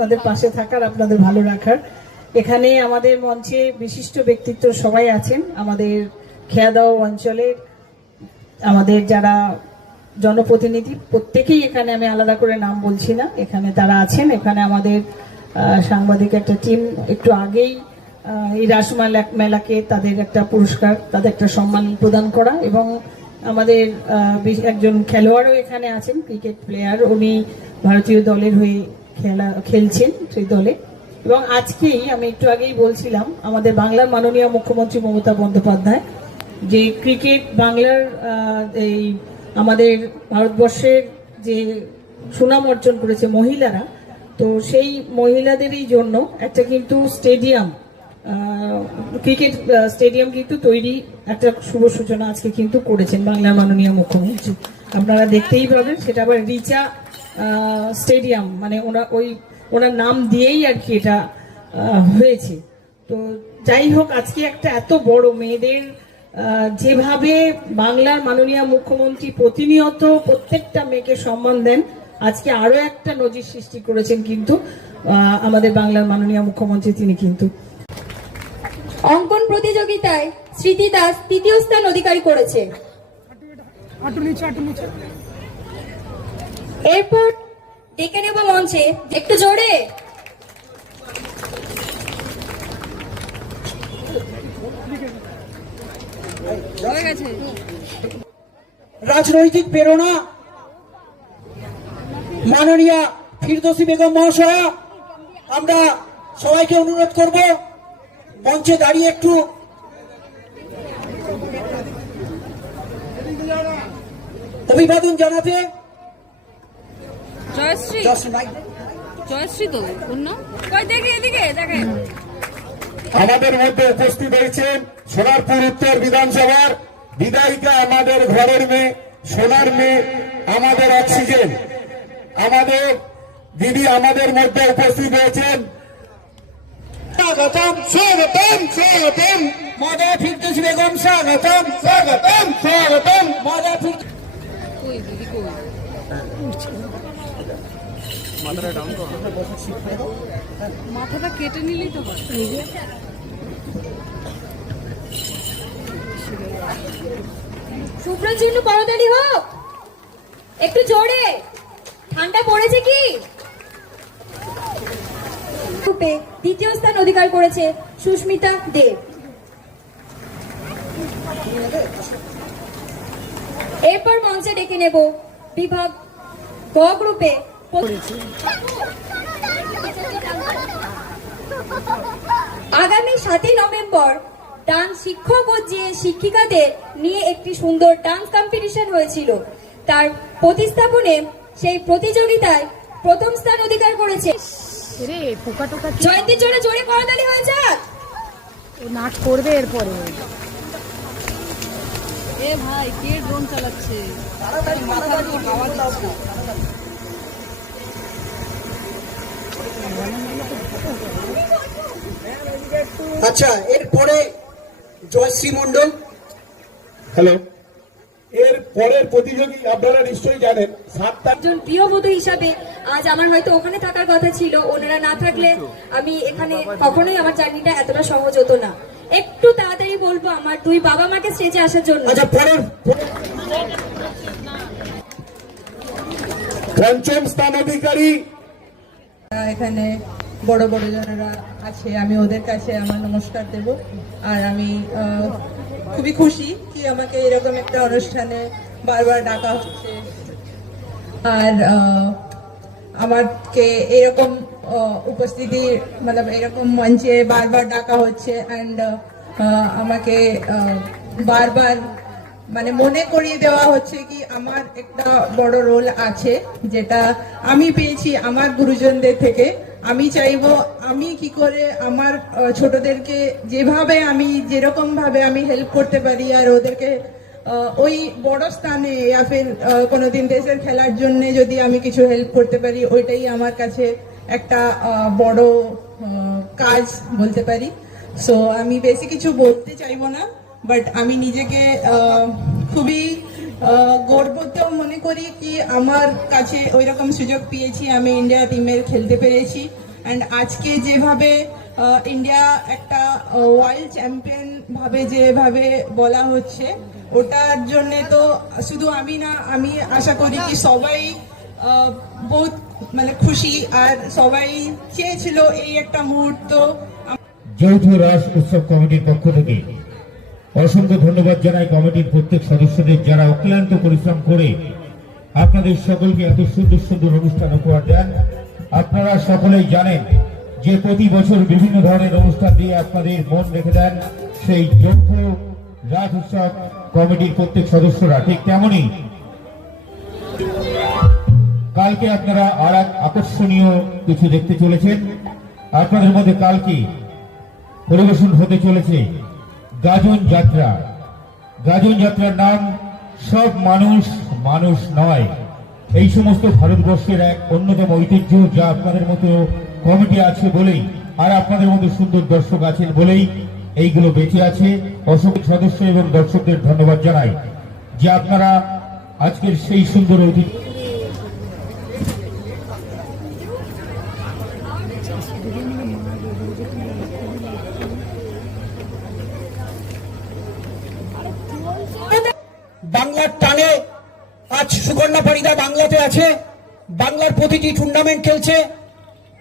আপনাদের পাশে থাকার, আপনাদের ভালো রাখার। এখানে আমাদের মঞ্চে বিশিষ্ট ব্যক্তিত্ব সবাই আছেন। আমাদের খেয়াদাও অঞ্চলের আমাদের যারা জনপ্রতিনিধি প্রত্যেকেই এখানে, আমি আলাদা করে নাম বলছি না, এখানে তারা আছেন। এখানে আমাদের সাংবাদিক একটা টিম একটু আগেই এই রাস মেলাকে তাদের একটা পুরস্কার, তাদের একটা সম্মান প্রদান করা, এবং আমাদের একজন খেলোয়াড়ও এখানে আছেন, ক্রিকেট প্লেয়ার, উনি ভারতীয় দলের হয়ে খেলছেন সেই দলে। এবং আজকেই আমি একটু আগেই বলছিলাম আমাদের বাংলার মাননীয় মুখ্যমন্ত্রী মমতা বন্দ্যোপাধ্যায় যে ক্রিকেট বাংলার এই আমাদের ভারতবর্ষের যে সুনাম অর্জন করেছে মহিলারা, তো সেই মহিলাদেরই জন্য একটা কিন্তু স্টেডিয়াম, ক্রিকেট স্টেডিয়াম কিন্তু তৈরি একটা শুভ সূচনা আজকে কিন্তু করেছেন বাংলার মাননীয় মুখ্যমন্ত্রী। আপনারা দেখতেই পাবেন, সেটা আবার রিচা স্টেডিয়াম, মানে ওনার নাম দিয়েই আর কি এটা হয়েছে। তো যাই হোক, আজকে একটা এত বড় মেয়েদের যেভাবে বাংলার মাননীয় মুখ্যমন্ত্রী প্রতিনিয়ত প্রত্যেকটা মেয়েকে সম্মান দেন, আজকে আরো একটা নজির সৃষ্টি করেছেন কিন্তু আমাদের বাংলার মাননীয় মুখ্যমন্ত্রী। তিনি কিন্তু অঙ্কন প্রতিযোগিতায় স্মৃতি দাস তৃতীয় স্থান অধিকারী করেছে। এরপর ডেকে নেব মঞ্চে, একটু জোরে, রাজনৈতিক প্রেরণা মাননীয়া ফিরদৌসী বেগম মহাশয়া, আমরা সবাইকে অনুরোধ করব মঞ্চে দাঁড়িয়ে একটু অভিবাদন জানাতে। আমাদের মধ্যে উপস্থিত হয়েছেন সোনারপুর উত্তর বিধানসভার বিধায়িকা, আমাদের ঘরের মেয়ে, সোনার মেয়ে, আমাদের অক্সিজেন, আমাদের দিদি আমাদের মধ্যে উপস্থিত হয়েছেন। স্বাগতম স্বাগতম স্বাগতম মাদার ফিরদৌসী বেগম, স্বাগতম স্বাগতম স্বাগতম মাদার ফিরদৌসী। মাথাটা কেটে নিলেই তো হয়। শুভ্রচিহ্ন করতালি হোক, একটু জোরে, ঠান্ডা পড়েছে কি? গ্রুপে দ্বিতীয় স্থান অধিকার করেছে সুস্মিতা দেব। এরপর মঞ্চে ডেকে নেব বিভাগ গ গ্রুপে আগামী 7ই নভেম্বর ডান্স শিক্ষক ও যে শিক্ষিকাদের নিয়ে একটি সুন্দর ডান্স কম্পিটিশন হয়েছিল, তার প্রতিস্থাপনে সেই প্রতিযোগিতায় প্রথম স্থান অধিকার করেছে জয়ন্তী। জোরে জোরে করতালি হয়ে যাক, নাচ করবে এরপরে। এ ভাই, কে ড্রোন চালাচ্ছে? আচ্ছা, এরপরে জয়শ্রী মন্ডল। হ্যালো, এর পরের প্রতিযোগী আপনারা নিশ্চয়ই জানেন, 7 একজন গৃহবধূ হিসাবে আজ আমার হয়তো ওখানে থাকার কথা ছিল, ওনারা না থাকলে আমি এখানে কখনোই আমার জার্নিটা এতটা সহজ হতো না। একটু তাড়াতাড়ি বলবো আমার দুই বাবা মাকে স্টেজে আসার জন্য। আচ্ছা, পরের পঞ্চম স্থান অধিকারী এখানে বড় বড় যারা আছে, আমি ওদের কাছে আমার নমস্কার দেব। আর আমি খুবই খুশি কি আমাকে এরকম একটা অনুষ্ঠানে বারবার ডাকা হচ্ছে, আর আমাকে এরকম উপস্থিতি মানে এরকম মঞ্চে বারবার ডাকা হচ্ছে, অ্যান্ড আমাকে বারবার মানে মনে করিয়ে দেওয়া হচ্ছে কি আমার একটা বড় রোল আছে, যেটা আমি পেয়েছি আমার গুরুজনদের থেকে। আমি চাইবো আমি কি করে আমার ছোটদেরকে যেভাবে আমি যেরকম ভাবে আমি হেল্প করতে পারি, আর ওদেরকে ওই বড় স্থানে या फिर কোনোদিন দেশের খেলার জন্য যদি আমি কিছু হেল্প করতে পারি, ওইটাই আমার কাছে একটা বড় কাজ বলতে পারি। সো আমি বেশি কিছু বলতে চাইবো না, বাট আমি নিজেকে খুবই গর্বিত মনে করি কি আমার কাছে ওইরকম সুযোগ পেয়েছি, আমি ইন্ডিয়া টিমের খেলতে পেরেছি। অ্যান্ড আজকে যেভাবে ইন্ডিয়া একটা ওয়ার্ল্ড চ্যাম্পিয়ন ভাবে যেভাবে বলা হচ্ছে, ওটার জন্য তো শুধু আমি না, আমি আশা করি কি সবাই বহুত মানে খুশি, আর সবাই চেয়েছিল এই একটা মুহূর্ত। যৌথ রাস উৎসব কমিটির পক্ষ থেকে অসংখ্য ধন্যবাদ জানাই কমিটির প্রত্যেক সদস্যদের, যারা অক্লান্ত পরিশ্রম করে আপনাদের সকলকে এত সুন্দর সুন্দর অনুষ্ঠান উপহার দেন। আপনারা সকলেই জানেন যে প্রতি বছর বিভিন্ন ধরনের অনুষ্ঠান দিয়ে আপনাদের মন রেখে দেন সেই যৌথ রাস উৎসব কমিটির প্রত্যেক সদস্যরা। ঠিক তেমনই কালকে আপনারা আর এক আকর্ষণীয় কিছু দেখতে চলেছেন। আপনাদের মধ্যে কালকে পরিবেশন হতে চলেছে গাজন যাত্রা। গাজন যাত্রার নাম সব মানুষ মানুষ নয়। এই সমস্ত ভারতবর্ষের এক অন্যতম ঐতিহ্য, যা আপনাদের মতো কমিটি আছে বলেই আর আপনাদের মতো সুন্দর দর্শক আছেন বলেই এইগুলো বেঁচে আছে। অসংখ্য সদস্য এবং দর্শকদের ধন্যবাদ জানাই যে আপনারা আজকের সেই সুন্দর ঐতিহ্য বাংলার টানে আজ সুকন্যা পারিদা বাংলাতে আছে, বাংলার প্রতিটি টুর্নামেন্ট খেলছে,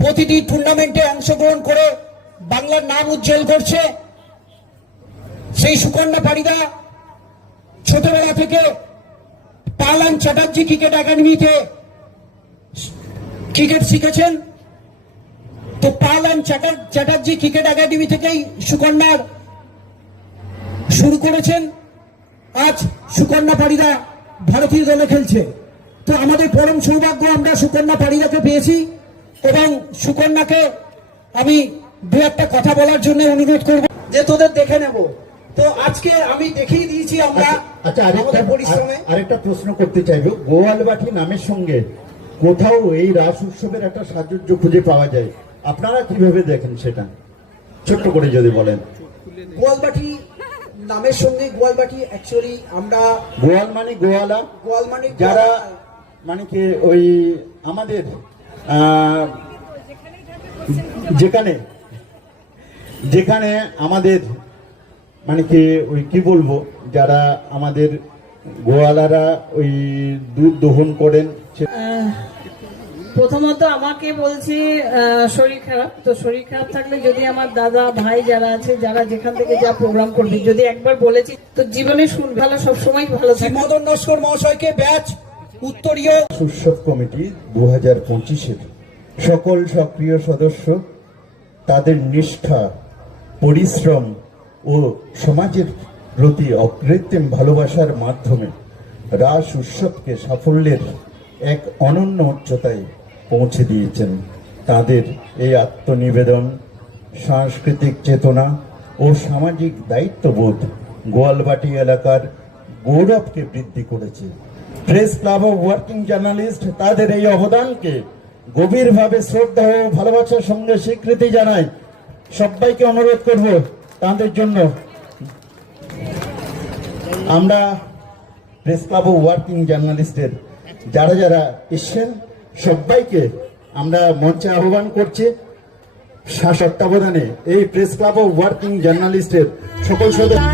প্রতিটি টুর্নামেন্টে অংশগ্রহণ করে বাংলার নাম উজ্জ্বল করছে। সেই সুকন্যা পারিদা ছোটবেলা থেকে পালান চ্যাটার্জি ক্রিকেট একাডেমিতে ক্রিকেট শিখেছেন। তো পালান চ্যাটার্জি ক্রিকেট একাডেমি থেকেই সুকন্যার শুরু করেছেন। আজ সুকন্যা পারিদা ভারতীয় দলে খেলছে। তো আমাদের পরম সৌভাগ্য, আমরা সুকন্যা পারিদাকে পেয়েছি এবং সুকন্যাকে আমি দু একটা কথা বলার জন্য অনুরোধ করব যে তোদের দেখে নেব। তো আজকে আমি দেখিয়ে দিয়েছি আমরা। আচ্ছা, আমাদের পরিশ্রমে আরেকটা প্রশ্ন করতে চাইবো, গোয়ালবাটি নামের সঙ্গে কোথাও এই রাস উৎসবের একটা সাজুজ্য খুঁজে পাওয়া যায়, আপনারা কিভাবে দেখেন সেটা ছোট্ট করে যদি বলেন। গোয়ালবাটি নামের সঙ্গে গোয়ালবাটি অ্যাকচুয়ালি আমরা গোয়াল মানে গোয়ালা, গোয়াল মানে যারা মানে কি ওই আমাদের যেখানে যেখানে আমাদের মানে কি ওই কি বলবো, যারা আমাদের গোয়ালারা ওই দুধ দহন করেন। প্রথমত আমাকে বলছে শরীর খারাপ, তো শরীর খারাপ থাকলে যদি আমার দাদা ভাই যারা আছে, যারা যেখান থেকে যা প্রোগ্রাম করবে, যদি একবার বলেছি তো জীবনে শুনবে, ভালো সবসময় ভালো থাকে। মদন নস্কর মহাশয়কে ব্যাচ উত্তরীয় উৎসব কমিটি 2025-এর সকল সক্রিয় সদস্য তাদের নিষ্ঠা, পরিশ্রম ও সমাজের প্রতি অকৃত্রিম ভালোবাসার মাধ্যমে রাস উৎসবকে সাফল্যের এক অনন্য উচ্চতায় পৌঁছে দিয়েছেন। তাদের এই আত্মনিবেদন, সাংস্কৃতিক চেতনা ও সামাজিক দায়িত্ববোধ গোয়ালবাটি এলাকার গৌরবকে বৃদ্ধি করেছে। Press club of working journalist তাদের এই অবদানকে গভীরভাবে শ্রদ্ধা ও ভালোবাসার সঙ্গে স্বীকৃতি জানায়। সবাইকে অনুরোধ করব তাদের জন্য। আমরা প্রেস ক্লাব অফ ওয়ার্কিং জার্নালিস্টের যারা যারা এসছেন সবাইকে আমরা মঞ্চে আহ্বান করছি। তত্ত্বাবধানে এই প্রেস ক্লাব অফ ওয়ার্কিং জার্নালিস্টের সকল সদস্য